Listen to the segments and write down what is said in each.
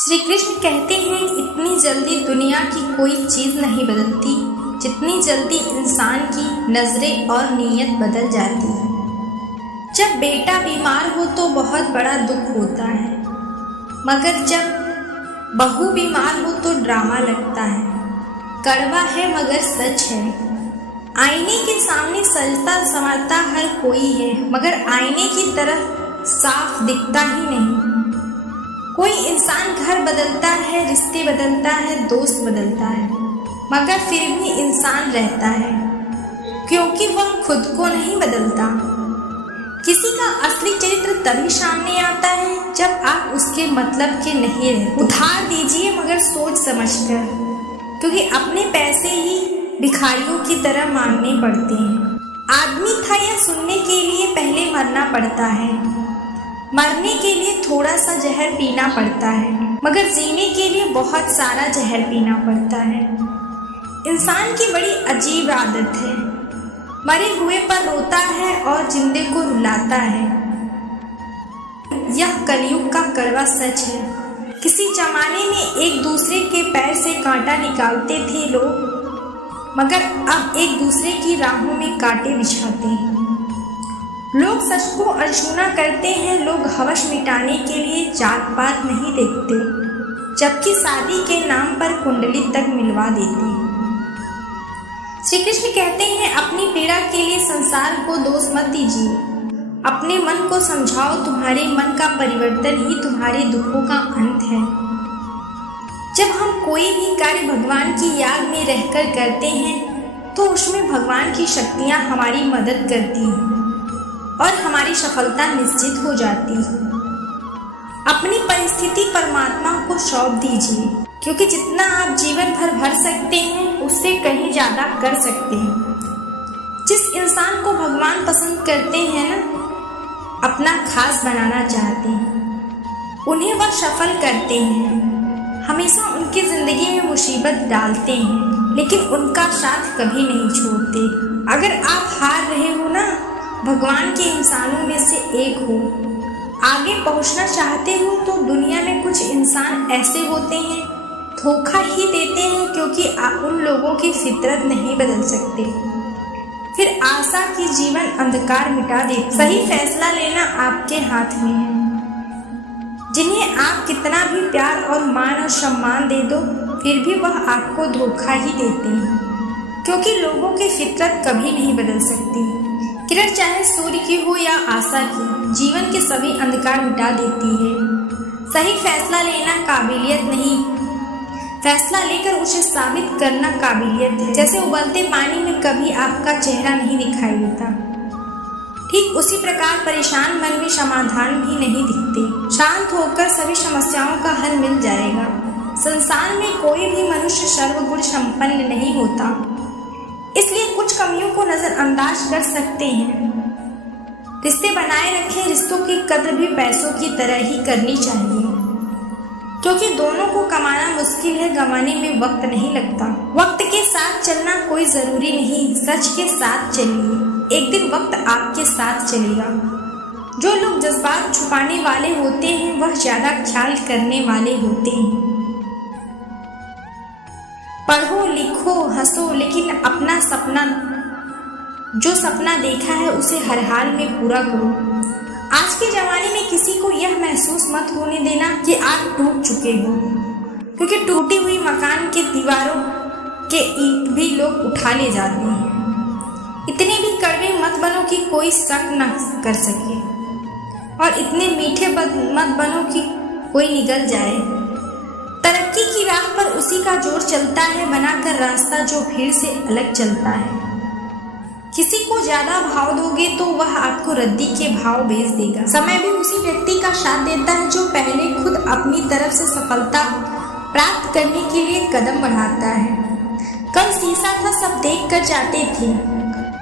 श्री कृष्ण कहते हैं, इतनी जल्दी दुनिया की कोई चीज़ नहीं बदलती जितनी जल्दी इंसान की नज़रें और नीयत बदल जाती है। जब बेटा बीमार हो तो बहुत बड़ा दुख होता है, मगर जब बहू बीमार हो तो ड्रामा लगता है। कड़वा है मगर सच है। आईने के सामने सजता संवरता हर कोई है, मगर आईने की तरह साफ दिखता ही नहीं। कोई इंसान घर बदलता है, रिश्ते बदलता है, दोस्त बदलता है, मगर फिर भी इंसान रहता है, क्योंकि वह खुद को नहीं बदलता। किसी का असली चरित्र तभी सामने आता है जब आप उसके मतलब के नहीं रहते। उधार दीजिए मगर सोच समझकर, क्योंकि अपने पैसे ही भिखारियों की तरह मांगने पड़ते हैं। आदमी था यह सुनने के लिए पहले मरना पड़ता है। मरने के लिए थोड़ा सा जहर पीना पड़ता है, मगर जीने के लिए बहुत सारा जहर पीना पड़ता है। इंसान की बड़ी अजीब आदत है, मरे हुए पर रोता है और जिंदे को रुलाता है। यह कलयुग का कड़वा सच है। किसी जमाने में एक दूसरे के पैर से कांटा निकालते थे लोग, मगर अब एक दूसरे की राहों में कांटे बिछाते हैं। लोग सच को अनसुना करते हैं, लोग हवस मिटाने के लिए जात पात नहीं देखते, जबकि शादी के नाम पर कुंडली तक मिलवा देते हैं। श्री कृष्ण कहते हैं, अपनी पीड़ा के लिए संसार को दोष मत दीजिए। अपने मन को समझाओ, तुम्हारे मन का परिवर्तन ही तुम्हारे दुखों का अंत है। जब हम कोई भी कार्य भगवान की याद में रहकर करते हैं तो उसमें भगवान की शक्तियाँ हमारी मदद करती हैं और हमारी सफलता निश्चित हो जाती है। अपनी परिस्थिति परमात्मा को सौंप दीजिए, क्योंकि जितना आप जीवन भर भर सकते हैं उससे कहीं ज़्यादा कर सकते हैं। जिस इंसान को भगवान पसंद करते हैं ना, अपना खास बनाना चाहते हैं, उन्हें वह सफल करते हैं। हमेशा उनकी ज़िंदगी में मुसीबत डालते हैं, लेकिन उनका साथ कभी नहीं छोड़ते। अगर आप हार रहे हो ना, भगवान के इंसानों में से एक हो, आगे पहुंचना चाहते हो, तो दुनिया में कुछ इंसान ऐसे होते हैं धोखा ही देते हैं, क्योंकि आप उन लोगों की फितरत नहीं बदल सकते। फिर आशा की जीवन अंधकार मिटा देते। सही फैसला लेना आपके हाथ में है। जिन्हें आप कितना भी प्यार और मान और सम्मान दे दो, फिर भी वह आपको धोखा ही देते हैं, क्योंकि लोगों की फितरत कभी नहीं बदल सकती। किरण चाहे सूर्य की हो या आशा की, जीवन के सभी अंधकार मिटा देती है। सही फैसला लेना काबिलियत नहीं, फैसला लेकर उसे साबित करना काबिलियत है। जैसे उबलते पानी में कभी आपका चेहरा नहीं दिखाई देता, ठीक उसी प्रकार परेशान मन में समाधान भी नहीं दिखते। शांत होकर सभी समस्याओं का हल मिल जाएगा। संसार में कोई भी मनुष्य सर्वगुण संपन्न नहीं होता, इसलिए कुछ कमियों को नजरअंदाज कर सकते हैं। रिश्ते बनाए रखें, रिश्तों की कद्र भी पैसों की तरह ही करनी चाहिए, क्योंकि दोनों को कमाना मुश्किल है, गंवाने में वक्त नहीं लगता। वक्त के साथ चलना कोई जरूरी नहीं, सच के साथ चलिए, एक दिन वक्त आपके साथ चलेगा। जो लोग जज्बात छुपाने वाले होते हैं वह ज्यादा ख्याल करने वाले होते हैं। पढ़ो लिखो हंसो, लेकिन अपना सपना, जो सपना देखा है उसे हर हाल में पूरा करो। आज के ज़माने में किसी को यह महसूस मत होने देना कि आप टूट चुके हो, क्योंकि टूटी हुई मकान के दीवारों के ईंट भी लोग उठा ले जाते हैं। इतने भी कड़वे मत बनो कि कोई शक न कर सके, और इतने मीठे मत बनो कि कोई निगल जाए। तरक्की की राह पर उसी का जोर चलता है, बनाकर रास्ता जो भीड़ से अलग चलता है। किसी को ज्यादा भाव दोगे तो वह आपको रद्दी के भाव बेच देगा। समय भी उसी व्यक्ति का साथ देता है जो पहले खुद अपनी तरफ से सफलता प्राप्त करने के लिए कदम बढ़ाता है। कल शीशा था, सब देख कर जाते थे,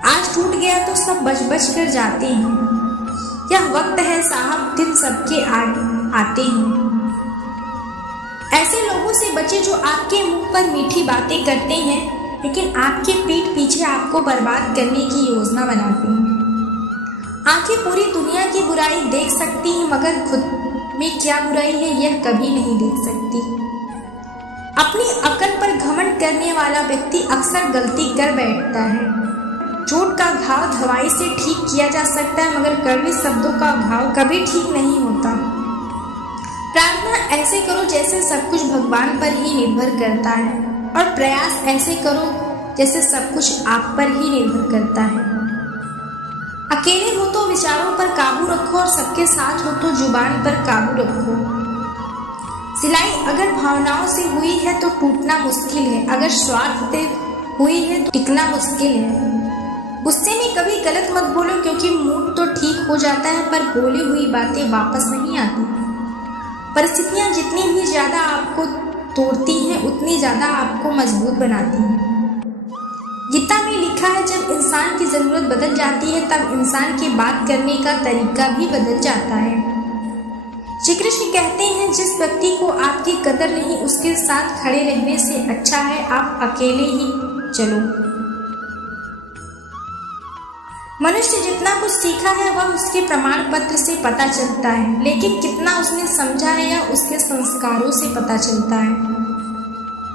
आज टूट गया तो सब बच बच कर जाते हैं। यह वक्त है साहब, दिन सबके आते हैं। ऐसे लोगों से बचे जो आपके मुंह पर मीठी बातें करते हैं, लेकिन आपके पीठ पीछे आपको बर्बाद करने की योजना बनाते हैं। आंखें पूरी दुनिया की बुराई देख सकती हैं, मगर खुद में क्या बुराई है यह कभी नहीं देख सकती। अपनी अकल पर घमंड करने वाला व्यक्ति अक्सर गलती कर बैठता है। चोट का घाव दवाई से ठीक किया जा सकता है, मगर कड़वे शब्दों का घाव कभी ठीक नहीं होता। प्रार्थना ऐसे करो जैसे सब कुछ भगवान पर ही निर्भर करता है, और प्रयास ऐसे करो जैसे सब कुछ आप पर ही निर्भर करता है। अकेले हो तो विचारों पर काबू रखो, और सबके साथ हो तो जुबान पर काबू रखो। सिलाई अगर भावनाओं से हुई है तो टूटना मुश्किल है, अगर स्वार्थ से हुई है तो टिकना मुश्किल है। गुस्से में कभी गलत मत बोलो, क्योंकि मूड तो ठीक हो जाता है पर बोली हुई बातें वापस नहीं आती। परिस्थितियां जितनी भी ज्यादा आपको तोड़ती हैं उतनी ज्यादा आपको मजबूत बनाती हैं। गीता में लिखा है, जब इंसान की जरूरत बदल जाती है तब इंसान की बात करने का तरीका भी बदल जाता है। श्री कृष्ण कहते हैं, जिस व्यक्ति को आपकी कदर नहीं उसके साथ खड़े रहने से अच्छा है आप अकेले ही चलो। मनुष्य जितना कुछ सीखा है वह उसके प्रमाण पत्र से पता चलता है, लेकिन कितना उसने समझा है यह उसके संस्कारों से पता चलता है।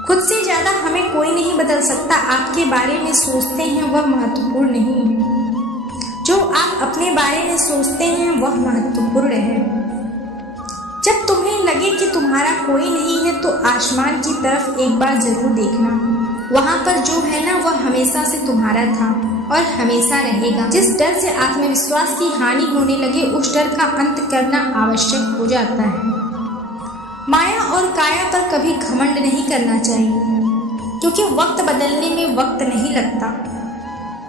खुद से ज्यादा हमें कोई नहीं बदल सकता। आपके बारे में सोचते हैं वह महत्वपूर्ण नहीं है, जो आप अपने बारे में सोचते हैं वह महत्वपूर्ण है। जब तुम्हें लगे कि तुम्हारा कोई नहीं है तो आसमान की तरफ एक बार जरूर देखना। वहां पर जो है ना वह हमेशा से तुम्हारा था और हमेशा रहेगा। जिस डर से आत्मविश्वास की हानि होने लगे उस डर का अंत करना आवश्यक हो जाता है। माया और काया पर कभी घमंड नहीं करना चाहिए, क्योंकि वक्त बदलने में वक्त नहीं लगता।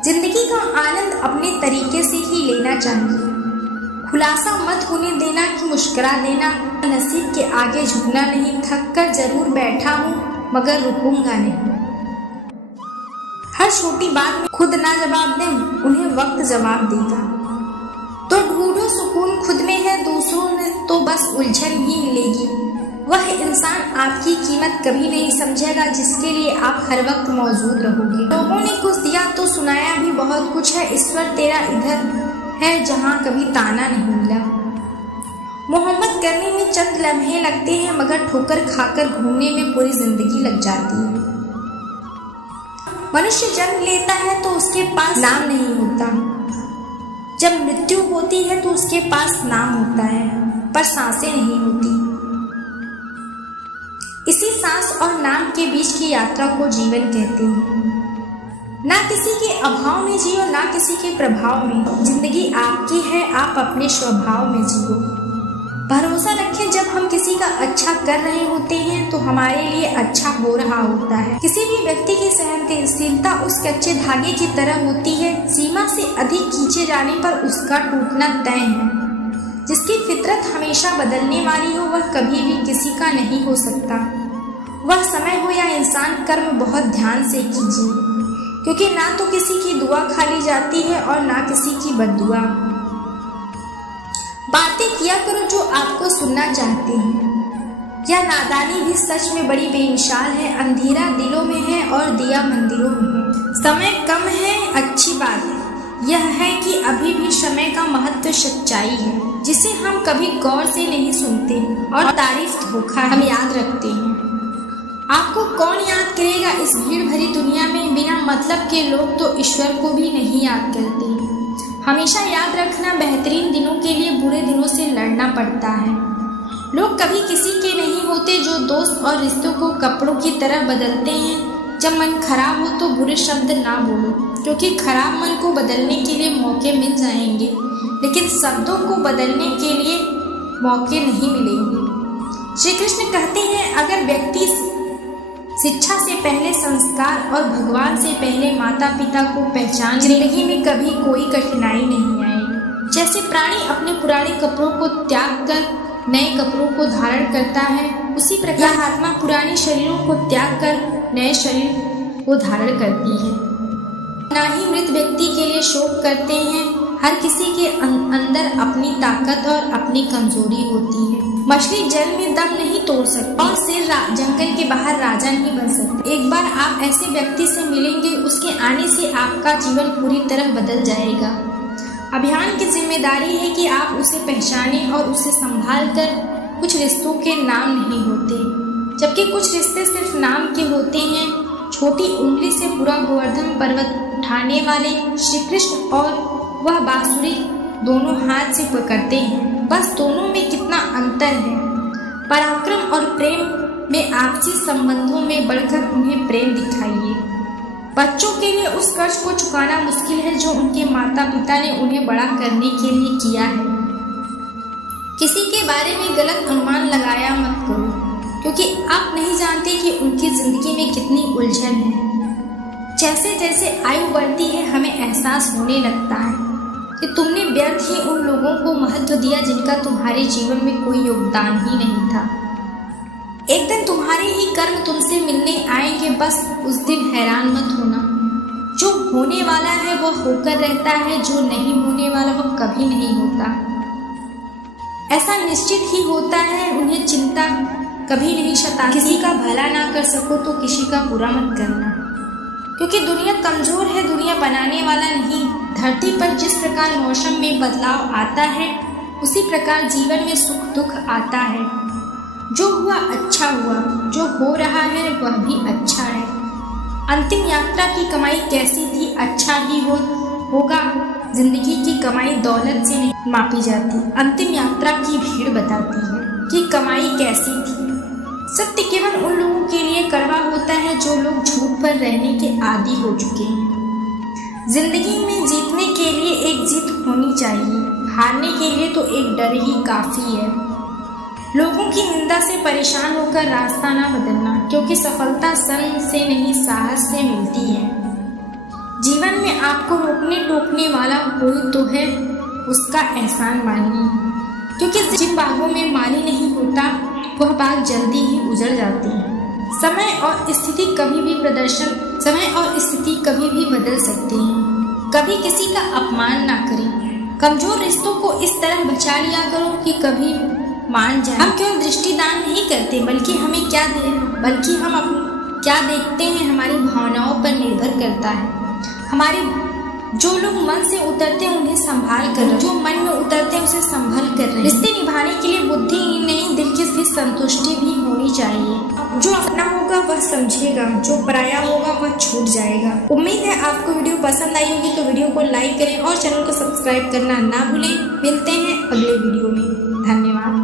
जिंदगी का आनंद अपने तरीके से ही लेना चाहिए। खुलासा मत होने देना कि मुस्कुरा देना। नसीब के आगे झुकना नहीं। थक कर जरूर बैठा हूँ मगर रुकूंगा नहीं। हर छोटी बात में खुद ना जवाब दें, उन्हें वक्त जवाब देगा। तो ढूंढो सुकून खुद में है, दूसरों में तो बस उलझन ही मिलेगी। वह इंसान आपकी कीमत कभी नहीं समझेगा जिसके लिए आप हर वक्त मौजूद रहोगे। लोगों ने कुछ दिया तो सुनाया भी बहुत कुछ है। ईश्वर तेरा इधर है जहाँ कभी ताना नहीं मिला। मोहब्बत करने में चंद लम्हे लगते हैं, मगर ठोकर खाकर घूमने में पूरी जिंदगी लग जाती है। मनुष्य जन्म लेता है तो उसके पास नाम नहीं होता। जब मृत्यु होती है तो उसके पास नाम होता है, पर सांसें नहीं होती। इसी सांस और नाम के बीच की यात्रा को जीवन कहते हैं। ना किसी के अभाव में जियो, ना किसी के प्रभाव में। जिंदगी आपकी है, आप अपने स्वभाव में जियो। भरोसा रखें, जब हम किसी का अच्छा कर रहे होते हैं तो हमारे लिए अच्छा हो रहा होता है। किसी भी व्यक्ति की सहनशीलता उस कच्चे धागे की तरह होती है, सीमा से अधिक खींचे जाने पर उसका टूटना तय है। जिसकी फितरत हमेशा बदलने वाली हो वह कभी भी किसी का नहीं हो सकता। वह समय हो या इंसान, कर्म बहुत ध्यान से कीजिए, क्योंकि ना तो किसी की दुआ खाली जाती है और ना किसी की बद्दुआ। बातें किया करो जो आपको सुनना चाहते हैं। यह नादानी भी सच में बड़ी बेमिसाल है। अंधेरा दिलों में है और दिया मंदिरों में है। समय कम है, अच्छी बात है। यह है कि अभी भी समय का महत्व सच्चाई है, जिसे हम कभी गौर से नहीं सुनते, और तारीफ धोखा हम याद रखते हैं। आपको कौन याद करेगा इस भीड़ भरी दुनिया में? बिना मतलब के लोग तो ईश्वर को भी नहीं याद करते। हमेशा याद रखना, बेहतरीन दिनों के लिए बुरे दिनों से लड़ना पड़ता है। लोग कभी किसी के नहीं होते जो दोस्त और रिश्तों को कपड़ों की तरह बदलते हैं। जब मन खराब हो तो बुरे शब्द ना बोलो, क्योंकि खराब मन को बदलने के लिए मौके मिल जाएंगे, लेकिन शब्दों को बदलने के लिए मौके नहीं मिलेंगे। श्री कृष्ण कहते हैं, अगर व्यक्ति शिक्षा से पहले संस्कार और भगवान से पहले माता पिता को पहचान, जिंदगी में कभी कोई कठिनाई नहीं आएगी। जैसे प्राणी अपने पुराने कपड़ों को त्याग कर नए कपड़ों को धारण करता है, उसी प्रकार आत्मा पुराने शरीरों को त्याग कर नए शरीर को धारण करती है। ना ही मृत व्यक्ति के लिए शोक करते हैं। हर किसी के अंदर अपनी ताकत और अपनी कमजोरी होती है। मछली जल में दम नहीं तोड़ सकती और शेर जंगल के बाहर राजा नहीं बन सकता। एक बार आप ऐसे व्यक्ति से मिलेंगे, उसके आने से आपका जीवन पूरी तरह बदल जाएगा। अभियान की जिम्मेदारी है कि आप उसे पहचानें और उसे संभाल कर कुछ रिश्तों के नाम नहीं होते, जबकि कुछ रिश्ते सिर्फ नाम के होते हैं। छोटी उंगली से पूरा गोवर्धन पर्वत उठाने वाले श्री कृष्ण और वह बांसुरी दोनों हाथ से पकड़ते हैं, बस दोनों में कितना अंतर है। पराक्रम और प्रेम में आपसी संबंधों में बढ़कर उन्हें प्रेम दिखाइए। बच्चों के लिए उस कर्ज को चुकाना मुश्किल है जो उनके माता पिता ने उन्हें बड़ा करने के लिए किया है। किसी के बारे में गलत अनुमान लगाया मत करो, क्योंकि आप नहीं जानते कि उनकी जिंदगी में कितनी उलझन है। जैसे जैसे आयु बढ़ती है हमें एहसास होने लगता है कि तुमने व्यर्थ ही उन लोगों को महत्व दिया जिनका तुम्हारे जीवन में कोई योगदान ही नहीं था। एक दिन तुम्हारे ही कर्म तुमसे मिलने आएंगे, बस उस दिन हैरान मत होना। जो होने वाला है वह होकर रहता है, जो नहीं होने वाला वह कभी नहीं होता। ऐसा निश्चित ही होता है, उन्हें चिंता कभी नहीं सताती। किसी का भला ना कर सको तो किसी का बुरा मत करना, क्योंकि दुनिया कमजोर है, दुनिया बनाने वाला नहीं। धरती पर जिस प्रकार मौसम में बदलाव आता है उसी प्रकार जीवन में सुख दुख आता है। जो हुआ अच्छा हुआ, जो हो रहा है वह भी अच्छा है। अंतिम यात्रा की कमाई कैसी थी अच्छा ही होगा। जिंदगी की कमाई दौलत से नहीं मापी जाती, अंतिम यात्रा की भीड़ बताती है कि कमाई कैसी थी। सत्य केवल उन लोगों के लिए कड़वा होता है जो लोग झूठ पर रहने के आदी हो चुके हैं। जिंदगी में जीतने के लिए एक जीत होनी चाहिए, हारने के लिए तो एक डर ही काफी है। लोगों की निंदा से परेशान होकर रास्ता ना बदलना, क्योंकि सफलता शर्म से नहीं साहस से मिलती है। जीवन में आपको रोकने टोकने वाला कोई तो है, उसका एहसान मानिए, क्योंकि जिन बागों में माली नहीं होता वह बाग जल्दी ही उजड़ जाते हैं। समय और स्थिति कभी भी बदल सकते हैं। कभी किसी का अपमान ना करें। कमजोर रिश्तों को इस तरह बचा लिया करो कि कभी मान जाए। हम केवल दृष्टिदान नहीं करते, बल्कि हम क्या देखते हैं हमारी भावनाओं पर निर्भर करता है। जो लोग मन से उतरते हैं उन्हें संभाल कर, जो मन में उतरते हैं उसे संभल कर रहे। रिश्ते निभाने के लिए बुद्धि ही नहीं, दिल की भी संतुष्टि भी होनी चाहिए। जो अपना होगा वह समझेगा, जो पराया होगा वह छूट जाएगा। उम्मीद है आपको वीडियो पसंद आई होगी, तो वीडियो को लाइक करें और चैनल को सब्सक्राइब करना ना भूलें। मिलते हैं अगले वीडियो में। धन्यवाद।